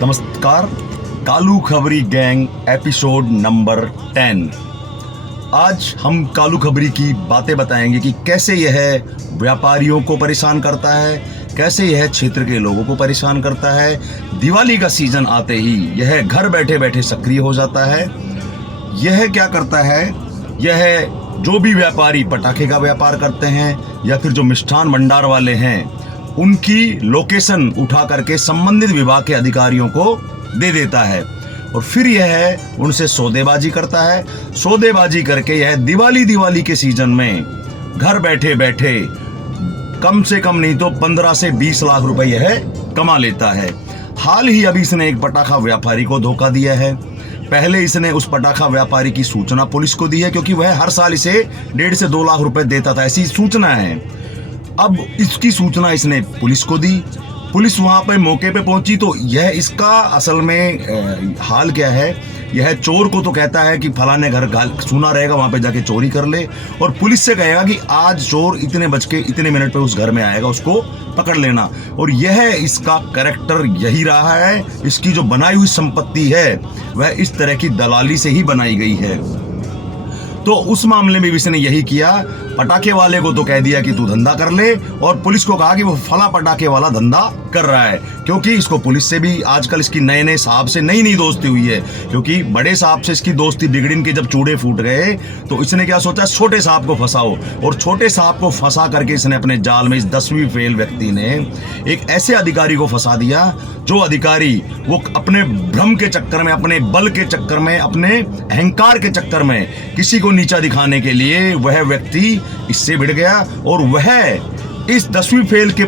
नमस्कार। कालू खबरी gang episode number 10। आज हम कालू खबरी की बातें बताएंगे कि कैसे यह व्यापारियों को परेशान करता है, कैसे यह क्षेत्र के लोगों को परेशान करता है। दिवाली का सीजन आते ही यह घर बैठे बैठे सक्रिय हो जाता है। यह क्या करता है, यह जो भी व्यापारी पटाखे का व्यापार करते हैं या फिर जो मिष्ठान भंडार वाले हैं, उनकी लोकेशन उठा करके संबंधित विभाग के अधिकारियों को दे देता है और फिर यह उनसे सौदेबाजी करता है। सौदेबाजी करके यह दिवाली के सीजन में घर बैठे बैठे कम से कम नहीं तो 15 से 20 लाख रुपए यह कमा लेता है। हाल ही अभी इसने एक पटाखा व्यापारी को धोखा दिया है। पहले इसने उस पटाखा व्यापारी की सूचना पुलिस को दी है, क्योंकि वह हर साल इसे 1.5 से 2 लाख रुपए देता था, ऐसी सूचना है। अब इसकी सूचना इसने पुलिस को दी। पुलिस वहां पर मौके पे पहुंची तो यह इसका असल में हाल क्या है, यह चोर को तो कहता है कि फलाने घर सुना रहेगा, वहां पे जाके चोरी कर ले, और पुलिस से कहेगा कि आज चोर इतने बज के इतने मिनट पे उस घर में आएगा, उसको पकड़ लेना। और यह इसका कैरेक्टर यही रहा है। इसकी जो बनाई हुई संपत्ति है वह इस तरह की दलाली से ही बनाई गई है। तो उस मामले में भी इसने यही किया। पटाखे वाले को तो कह दिया कि तू धंधा कर ले, और पुलिस को कहा कि वो फला पटाखे वाला धंधा कर रहा है, क्योंकि इसको पुलिस से भी आजकल इसकी नए साहब से नई दोस्ती हुई है। क्योंकि बड़े साहब से इसकी दोस्ती बिगड़ी के जब चूड़े फूट गए तो इसने क्या सोचा, छोटे साहब को फंसाओ, और छोटे साहब को फंसा करके इसने अपने जाल में इस 10वीं फेल व्यक्ति ने एक ऐसे अधिकारी को फंसा दिया, जो अधिकारी वो अपने भ्रम के चक्कर में, अपने बल के चक्कर में, अपने अहंकार के चक्कर में किसी को नीचा दिखाने के लिए वह व्यक्ति इससे भिड़ गया, और वह इस 10वीं फेल के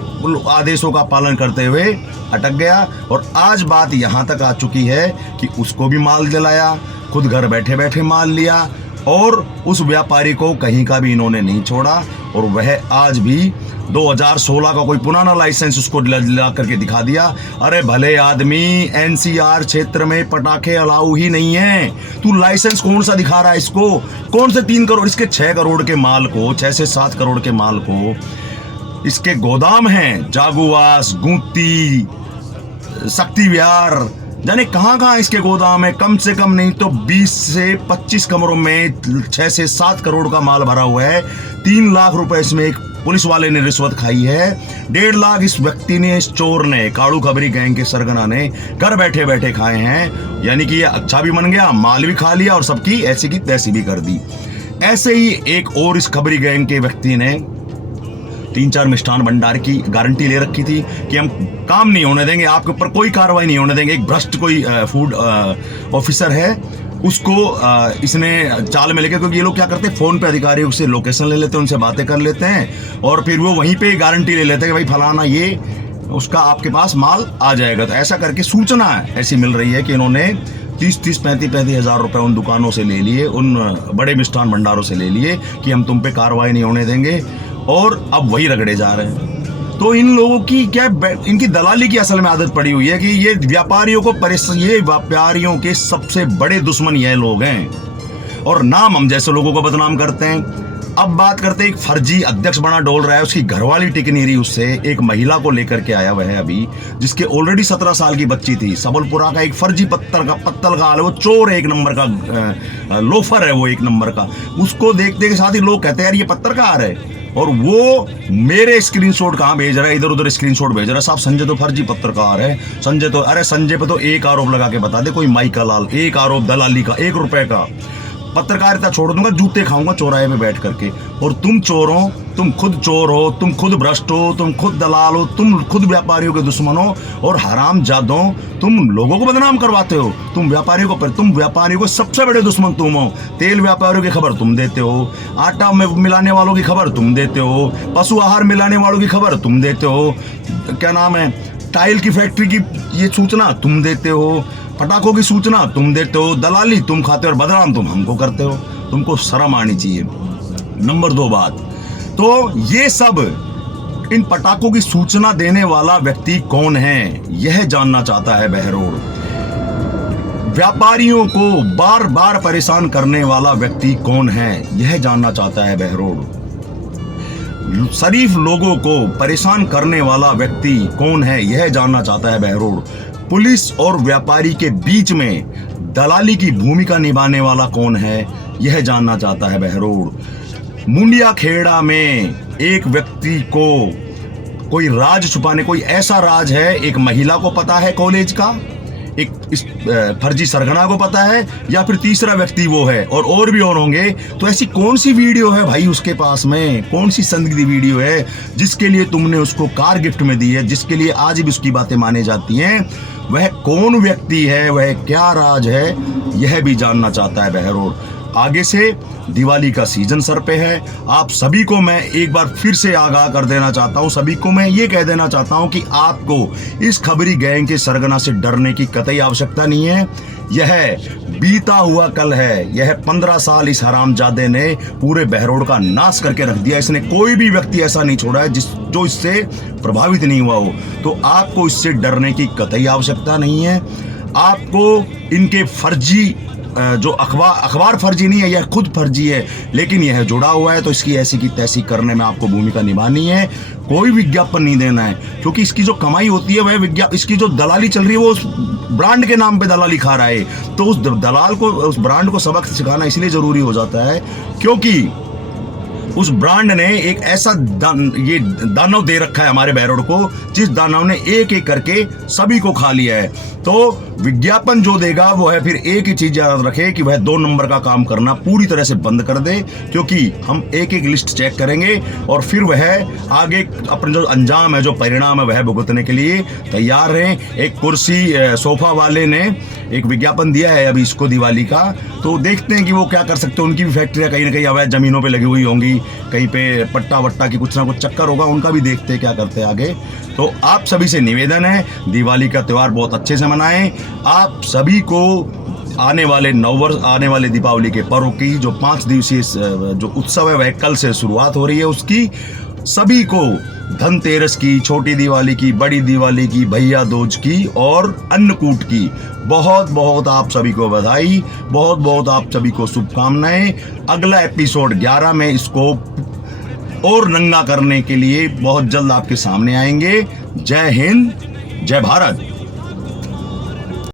आदेशों का पालन करते हुए अटक गया। और आज बात यहां तक आ चुकी है कि उसको भी माल दिलाया, खुद घर बैठे बैठे माल लिया, और उस व्यापारी को कहीं का भी इन्होंने नहीं छोड़ा। और वह आज भी 2016 का कोई पुराना लाइसेंस उसको ला करके दिखा दिया। अरे भले आदमी, एनसीआर क्षेत्र में पटाखे अलाउ ही नहीं है, तू लाइसेंस कौन सा दिखा रहा है इसको? कौन से 3 करोड़, इसके 6 करोड़ के माल को, 6 से 7 करोड़ के माल को इसके गोदाम हैं, जागुआस, गुंती, शक्ति विहार, जाने कहां इसके गोदाम है। कम से कम नहीं तो 20 से 25 कमरों में 6 से 7 करोड़ का माल भरा हुआ है। 3 लाख रुपए इसमें एक पुलिस वाले ने रिश्वत खाई है। 1.5 लाख इस व्यक्ति ने, इस चोर ने, कालू खबरी गैंग के सरगना ने घर बैठे बैठे खाए हैं। यानी कि ये अच्छा भी बन गया, माल भी खा लिया और सबकी ऐसी की तैसी भी कर दी। ऐसे ही एक और इस खबरी गैंग के व्यक्ति ने 3-4 मिष्ठान भंडार की गारंटी ले रखी थी कि हम काम नहीं होने देंगे, आपके ऊपर कोई कार्रवाई नहीं होने देंगे। एक भ्रष्ट कोई फूड ऑफिसर है, उसको इसने चाल में लेके, क्योंकि ये लोग क्या करते हैं, फोन पे अधिकारियों से लोकेशन ले लेते हैं, उनसे बातें कर लेते हैं, और फिर वो वहीं पे गारंटी ले लेते हैं कि भाई फलाना ये उसका आपके पास माल आ जाएगा। तो ऐसा करके सूचना ऐसी मिल रही है कि इन्होंने 30-35 हज़ार रुपए उन दुकानों से ले लिए, उन बड़े मिष्ठान भंडारों से ले लिए कि हम तुम पे कार्रवाई नहीं होने देंगे, और अब वही रगड़े जा रहे हैं। तो इन लोगों की क्या, इनकी दलाली की असल में आदत पड़ी हुई है कि ये व्यापारियों को ये व्यापारियों के सबसे बड़े दुश्मन यह लोग हैं, और नाम हम जैसे लोगों को बदनाम करते हैं। अब बात करते हैं, एक फर्जी अध्यक्ष बना डोल रहा है, उसकी घरवाली टिक नहीं रही उससे। एक महिला को लेकर के आया वह अभी, जिसके ऑलरेडी 17 साल की बच्ची थी। सबलपुरा का एक फर्जी पत्तल का वो चोर है, 1 नंबर का लोफर है वो, 1 नंबर का। उसको देखते के साथ ही लोग कहते हैं यार ये पत्रकार है, और वो मेरे स्क्रीनशॉट कहाँ भेज रहा है, इधर उधर स्क्रीनशॉट भेज रहा है। साहब संजय तो फर्जी पत्रकार है, संजय तो, अरे संजय पे तो एक आरोप लगा के बता दे कोई, माइका लाल, एक आरोप दलाली का, 1 रुपए का। पत्रकारिता छोड़ दूंगा, जूते खाऊंगा चौराहे में बैठ करके। और तुम चोर हो, तुम खुद चोर हो, तुम खुद भ्रष्ट हो, तुम खुद दलाल हो, तुम खुद व्यापारियों के दुश्मन हो, और हराम जादों तुम लोगों को बदनाम करवाते हो। तुम व्यापारियों को सबसे बड़े दुश्मन तुम हो। तेल व्यापारियों की खबर तुम देते हो, आटा में मिलाने वालों की खबर तुम देते हो, पशु आहार मिलाने वालों की खबर तुम देते हो, क्या नाम है, टाइल की फैक्ट्री की ये सूचना तुम देते हो, पटाखों की सूचना तुम देते हो, दलाली तुम खाते हो, और बदनाम तुम हमको करते हो। तुमको शर्म आनी चाहिए। नंबर 2 बात, तो ये सब इन पटाखों की सूचना देने वाला व्यक्ति कौन है, यह जानना चाहता है बहरोड़। व्यापारियों को बार बार परेशान करने वाला व्यक्ति कौन है, यह जानना चाहता है बहरोड़। शरीफ लोगों को परेशान करने वाला व्यक्ति कौन है, यह जानना चाहता है बहरोड़। पुलिस और व्यापारी के बीच में दलाली की भूमिका निभाने वाला कौन है, यह जानना चाहता है बहरोड़। मुंडिया खेड़ा में एक व्यक्ति को कोई राज छुपाने, कोई ऐसा राज है, एक महिला को पता है कॉलेज का, एक इस फर्जी सरगना को पता है, या फिर तीसरा व्यक्ति वो है, और भी और होंगे। तो ऐसी कौन सी वीडियो है भाई उसके पास में, कौन सी संदिग्ध वीडियो है जिसके लिए तुमने उसको कार गिफ्ट में दी है, जिसके लिए आज भी उसकी बातें मानी जाती हैं? वह कौन व्यक्ति है, वह क्या राज है, यह भी जानना चाहता है बहरोड़। आगे से दिवाली का सीजन सर पे है। आप सभी को मैं एक बार फिर से आगाह कर देना चाहता हूं, सभी को मैं ये कह देना चाहता हूं कि आपको इस खबरी गैंग के सरगना से डरने की कतई आवश्यकता नहीं है। यह बीता हुआ कल है। यह 15 साल इस हरामजादे ने पूरे बहरोड़ का नाश करके रख दिया। इसने कोई भी व्यक्ति ऐसा नहीं छोड़ा है जो इससे प्रभावित नहीं हुआ हो। तो आपको इससे डरने की कतई आवश्यकता नहीं है। आपको इनके फर्जी जो अखबार फर्जी नहीं है, यह खुद फर्जी है, लेकिन यह जुड़ा हुआ है, तो इसकी ऐसी की तैसी करने में आपको भूमिका निभानी है। कोई विज्ञापन नहीं देना है, क्योंकि इसकी जो कमाई होती है वह इसकी जो दलाली चल रही है वो उस ब्रांड के नाम पे दलाली खा रहा है। तो उस दलाल को, उस ब्रांड को सबक सिखाना इसलिए जरूरी हो जाता है क्योंकि उस ब्रांड ने एक ऐसा ये दानव दे रखा है हमारे बहरोड़ को, जिस दानव ने एक एक करके सभी को खा लिया है। तो विज्ञापन जो देगा वो है, फिर एक ही चीज याद रखे कि वह 2 नंबर का काम करना पूरी तरह से बंद कर दे, क्योंकि हम एक एक लिस्ट चेक करेंगे और फिर वह आगे अपना जो अंजाम है, जो परिणाम है, वह भुगतने के लिए तैयार रहें। एक कुर्सी सोफा वाले ने एक विज्ञापन दिया है अभी इसको दिवाली का, तो देखते हैं कि वो क्या कर सकते हैं। उनकी भी फैक्ट्रियाँ कहीं ना कहीं अवैध जमीनों पे लगी हुई होंगी, कहीं पे पट्टा वट्टा की कुछ ना कुछ चक्कर होगा, उनका भी देखते हैं क्या करते हैं आगे। तो आप सभी से निवेदन है, दिवाली का त्यौहार बहुत अच्छे से मनाएं। आप सभी को आने वाले नववर्ष, आने वाले दीपावली के पर्व की जो 5 दिवसीय जो उत्सव है वह कल से शुरुआत हो रही है उसकी। सभी को धनतेरस की, छोटी दिवाली की, बड़ी दिवाली की, भैया दूज की और अन्नकूट की बहुत बहुत आप सभी को बधाई, बहुत बहुत आप सभी को शुभकामनाएं। अगला एपिसोड 11 में इसको और नंगा करने के लिए बहुत जल्द आपके सामने आएंगे। जय हिंद, जय भारत।